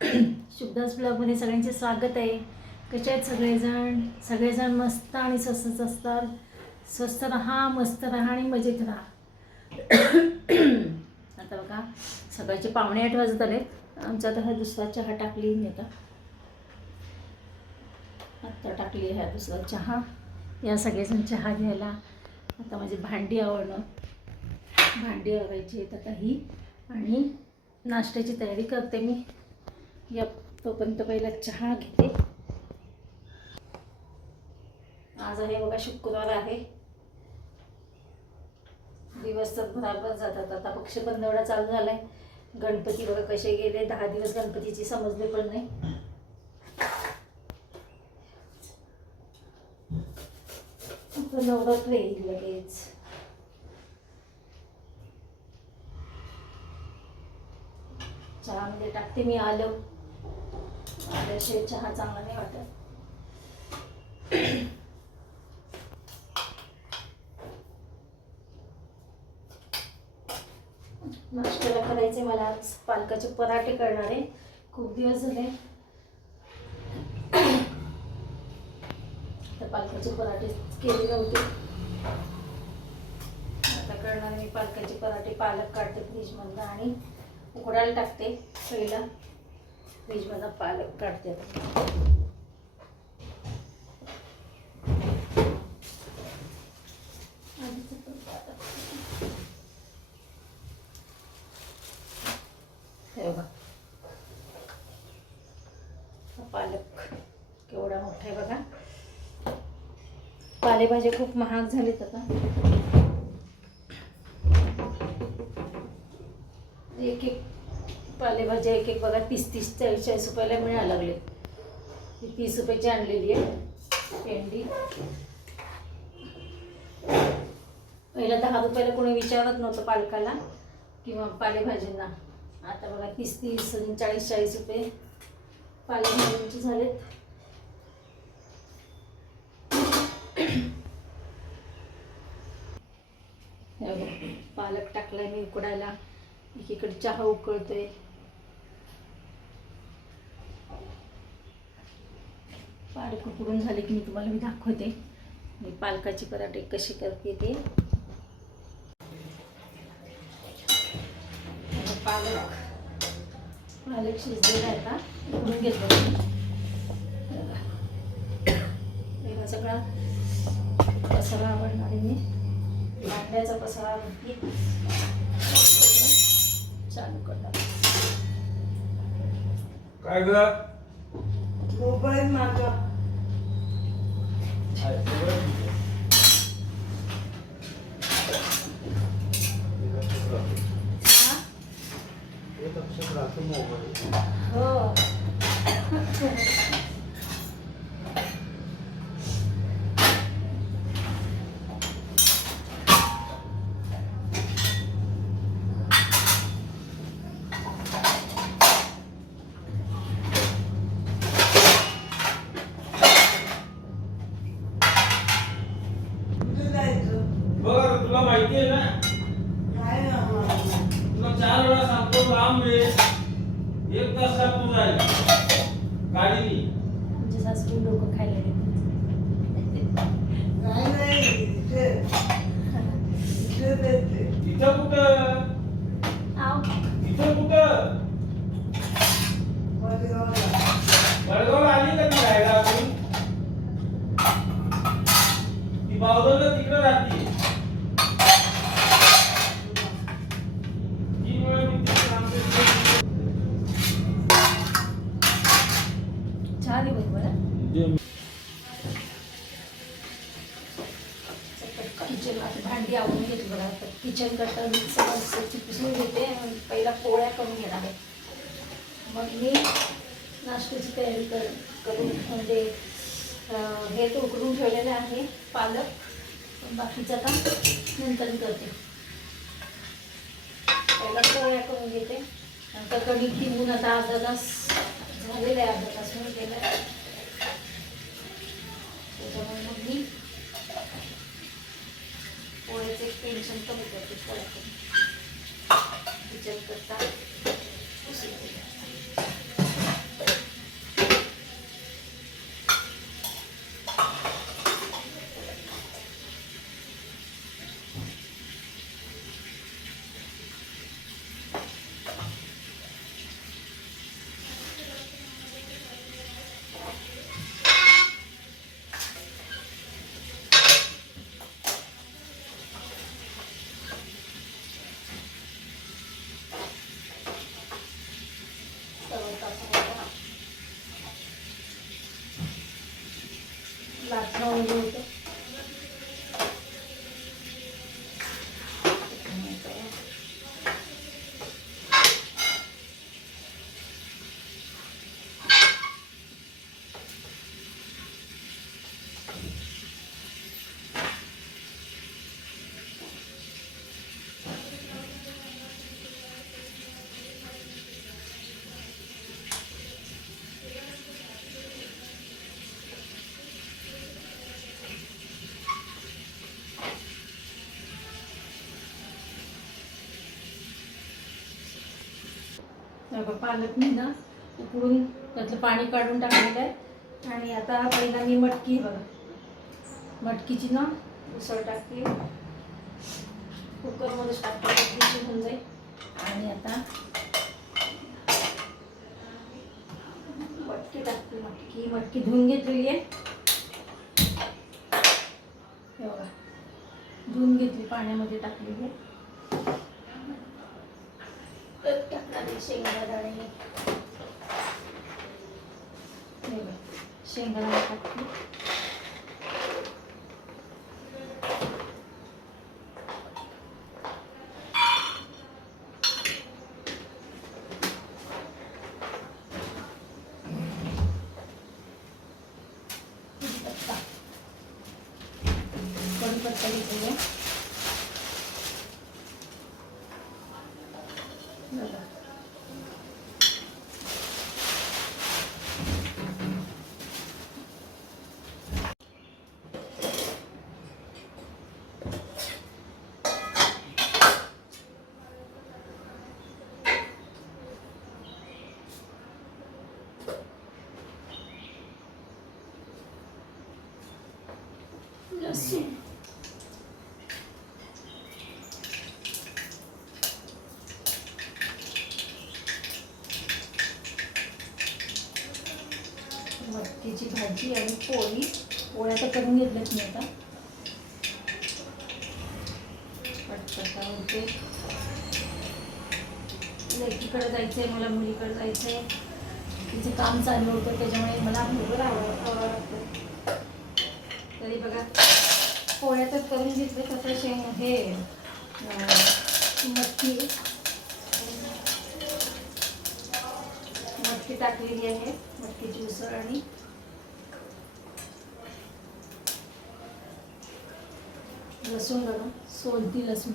शुभदास ब्लॉगमध्ये सगळ्यांचे स्वागत आहे. कसे आहेत सगळेजण? सगळेजण मस्त आणि स्वस्तच असतात. स्वस्त राहा मस्त राहा आणि मजेत राहा. आता बघा सकाळचे पावणे आठ वाजत आले. आमचा आता हा दुसरा चहा टाकली मी आता. आत्ता टाकली आहे दुसरा चहा. या सगळेजण चहा घ्यायला. आता माझी भांडी आवडणं भांडी आवडायची आहेत आता ही. आणि नाश्त्याची तयारी करते मी. या तोपर्यंत पहिला चहा घेते. आज आहे बघा शुक्रवार आहे. दिवस तर भराभर जातात. आता पक्ष पंधरवडा चालू झालाय. गणपती बघा कसे गेले. दहा दिवस गणपतीची समजले पण नाही. नवरात्र येईल लगेच. चहामध्ये टाकते मी आलं. आल्याशिवाय चहा चांगला नाही वाटत. नाश्त्याला करायचे मला आज. पालकाचे पराठे करणारे खूप दिवस झाले. तर पालकाचे पराठे केले नव्हते. आता करणार मी पालकाचे पराठे. पालक काढते फ्रीजमधनं आणि उकडायला टाकते पहिला. फ्रीजमधनं पालक काढते हे बघा पालक केवढा मोठा आहे बघा. पालेभाज्या खूप महाग झालेत आता. एक एक पालेभाज्या एक एक बघा तीस तीस चाळीस चाळीस रुपयाला मिळायला लागले. ही तीस रुपयाची आणलेली आहे भेंडी. पहिला दहा रुपयाला कोणी विचारत नव्हतं पालकाला किंवा पालेभाज्यांना. आता बघा तीस तीस चाळीस चाळीस रुपये पालेभाज्यांचे झालेत. पालक टाकलाय मी उकडायला. एकीकडे चहा उकळतोय. पालक उकडून झाले की मी तुम्हाला मी दाखवते. मी पालकाचे पराठे कसे करते ते. पालक पालक शिजलेला आहे आता. उकडून. पहिला सगळा पसारा आवडणार आहे मी. भांड्याचा पसारा आवडते चालू करणार काय ग? मोबाईल माझा हा? हो कुठे जायचं बघ तुला माहिती आहे ना काय ना आम्हाला? तुला चार वेळा सांगतो लांब आहे एक तासात तू जाईल गाडीनी आमच्या सासू डोकं खायला घेतात काय नाही इथे इथे जायचे इथं कुठं आव इथं कुठं वडगावला वडगावला आली का ती राहायला अजून ती बावधनला तिकडं राहते तीन वेळा मी तिथे सांगते चहा दे बरं बरं किचन आता भांडी आवडून घेतली बघा. तर किचन करता मिक्सर स्वच्छ पुसून घेते पहिला पोळ्या करून घेणार आहे. मग मी नाश्त्याची तयारी कर करून म्हणजे हे तर उकडून ठेवलेलं आहे पालक. बाकीचं आता नंतर करते. पहिला पोळ्या करून घेते. नंतर कधी टिंबून आता अर्धा तास झालेला आहे अर्धा तास म्हणून केलं त्याच्यामुळे मग मी पोळ्याचं एक टेन्शन कमी करते पोळ्या करून करता उशीर होतो. प्रार्थना वगैरे होतं हे बघा, पालक मी ना उकडून त्यातलं पाणी काढून टाकलेलं आहे. आणि आता पहिला मी मटकी बघा मटकीची ना उसळ टाकते. कुकरमध्येच टाकते मटकीची होऊन जाईल. आणि आता मटकी टाकते मटकी मटकी धुवून घेतलेली आहे. हे बघा धुवून घेतली पाण्यामध्ये टाकलेली आहे. टाकणारे शेंगदाणे. हे बघ, शेंगदाणे टाकते कढीपत्ता कढीपत्ता घेतलेला आहे. बघा. लसूण मटकीची भाजी आणि पोळी. पोळ्या तर करून घेतल्यात मी आता. पटपटा होते. लेकीकडे जायचं आहे मला मुलीकडे जायचं आहे तिचं काम चालू होतं त्याच्यामुळे मला बरोबर आवड तरी बघा. पोळ्या तर करून घेतले तसं शेंग हे मटकी. मटकी टाकलेली आहे मटकीची उसळ आणि लसूण बघा सोलती लसूण.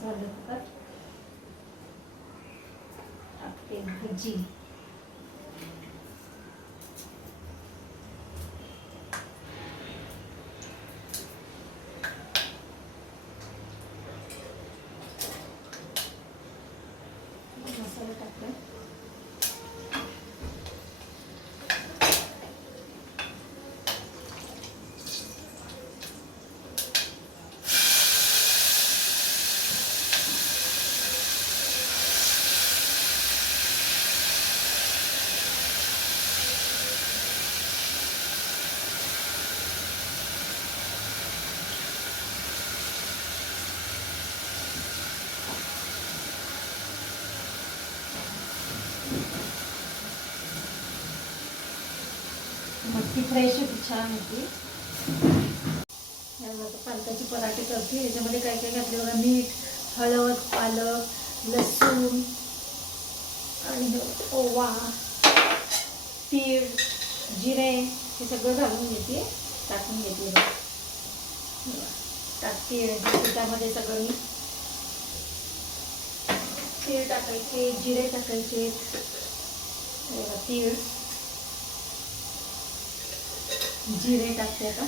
झालं का टाकते भजी. Okay. ती फ्रेश होती छान होती. पालकाचे पराठे करते. याच्यामध्ये काय काय घातले बघा? मीठ हळद पालक लसूण आणि ओवा तीळ जिरे हे सगळं घालून घेते. टाकून घेते टाकते. त्यामध्ये सगळं मी तीळ टाकायचे जिरे टाकायचे तीळ. जिरे टाकते आता.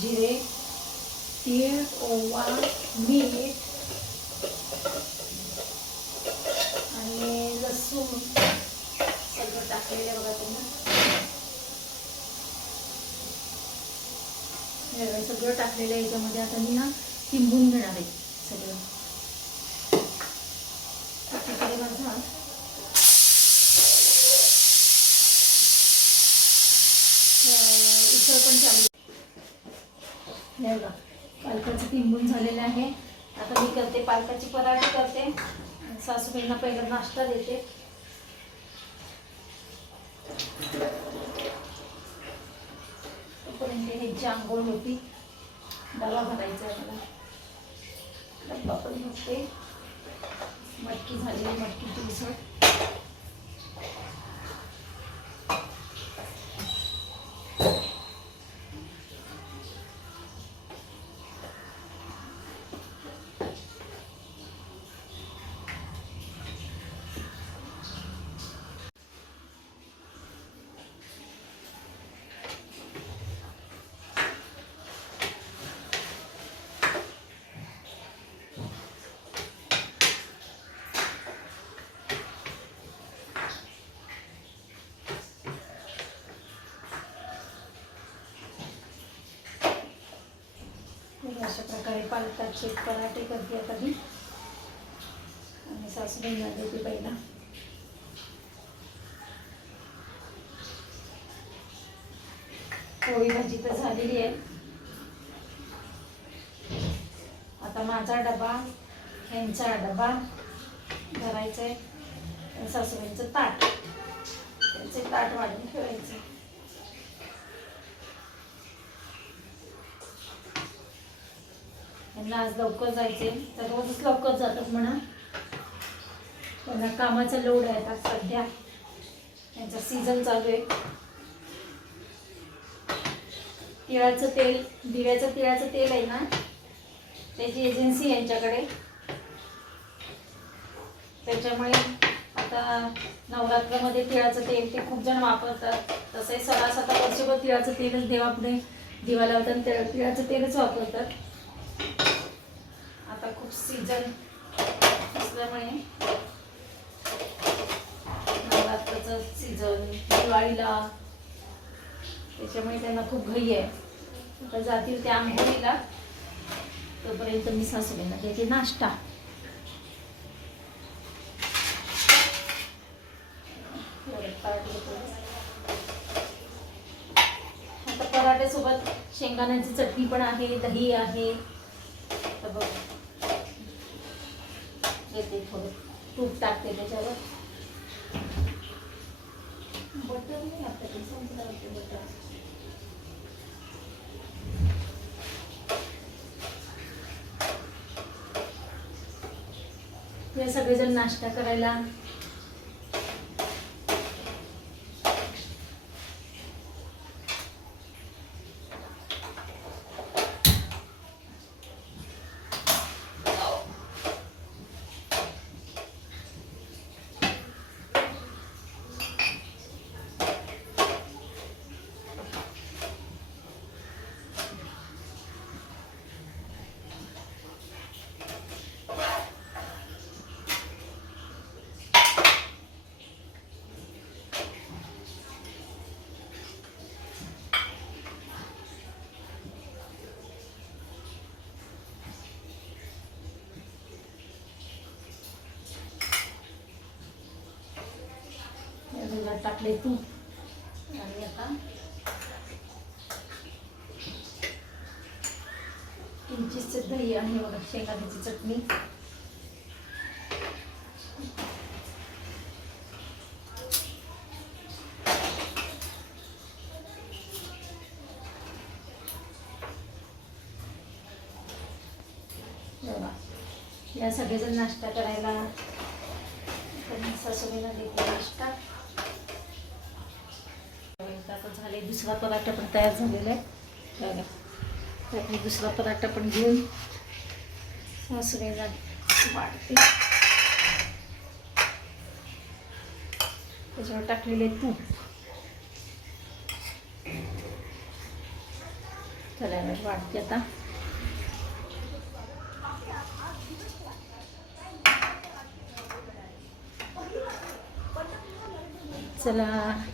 जिरे तीळ ओवा मीठ आणि लसूण. टाकलेले बघा तुम्ही सगळं टाकलेलं आहे याच्यामध्ये आता मी ना किंबून घेणार आहे सगळं तिकडे माझा उसळ पण चालू बघा पालकाचं किंबून झालेलं आहे आता मी करते पालकाची पराठी करते सासूबाईंना पहिला नाश्ता देते तोपर्यंत ह्याची आंघोळ होती डबा भरायचं आहे मला. डब्बा पण भरते मटकी झालेली मटकीची उसळ. अशा प्रकारे पालकाचे पराठे करते आता मी. आणि सासूबाईंना देते पहिला पोळी भाजी तर झालेली आहे. आता माझा डबा ह्यांचा डबा भरायचा आहे. सासूबाईंचं ताट. त्यांचे ताट वाढून ठेवायचं. त्यांना आज लवकर जायचे तर रोजच लवकर जातात म्हणा. त्यांना कामाचा लोड आहे आता सध्या. त्यांचा सीझन चालू आहे. तिळाचं तेल दिव्याचं तिळाचं तेल आहे ना? त्याची एजन्सी आहे यांच्याकडे. त्याच्यामुळे आता नवरात्रामध्ये तिळाचं तेल ते खूप जण वापरतात. तसंही सहा सात वर्षभर तिळाचं तेलच देवापुढे दिवा लावतात तिळाचं तेलच वापरतात. आता खूप सीजन असल्यामुळे नवरात्राचं सीजन दिवाळीला त्याच्यामुळे त्यांना खूप घाई आहे. आता जातील त्या आंघोळीला तोपर्यंत मी सासूबाईंना देते नाश्ता. आता पराठ्यासोबत शेंगदाण्याची चटणी पण आहे दही आहे. तर बघ. येते थोडं. तूप टाकते त्याच्यावर. बटर नाही लागतं संपलं वाटतं बटर. हे सगळेजण नाश्ता करायला टाकले तूप आणि आता किंचित दही आणि बघा शेंगाची चटणी. या सगळेजण नाश्ता करायला. सासूबाईला देते नाश्ता आता झाले दुसरा पराठा पण तयार झालेला आहे. बघा. दुसरा पराठा पण घेऊन सासूबाईला वाढते. त्याच्यावर टाकलेले तूप. चला वाढते आता. चला.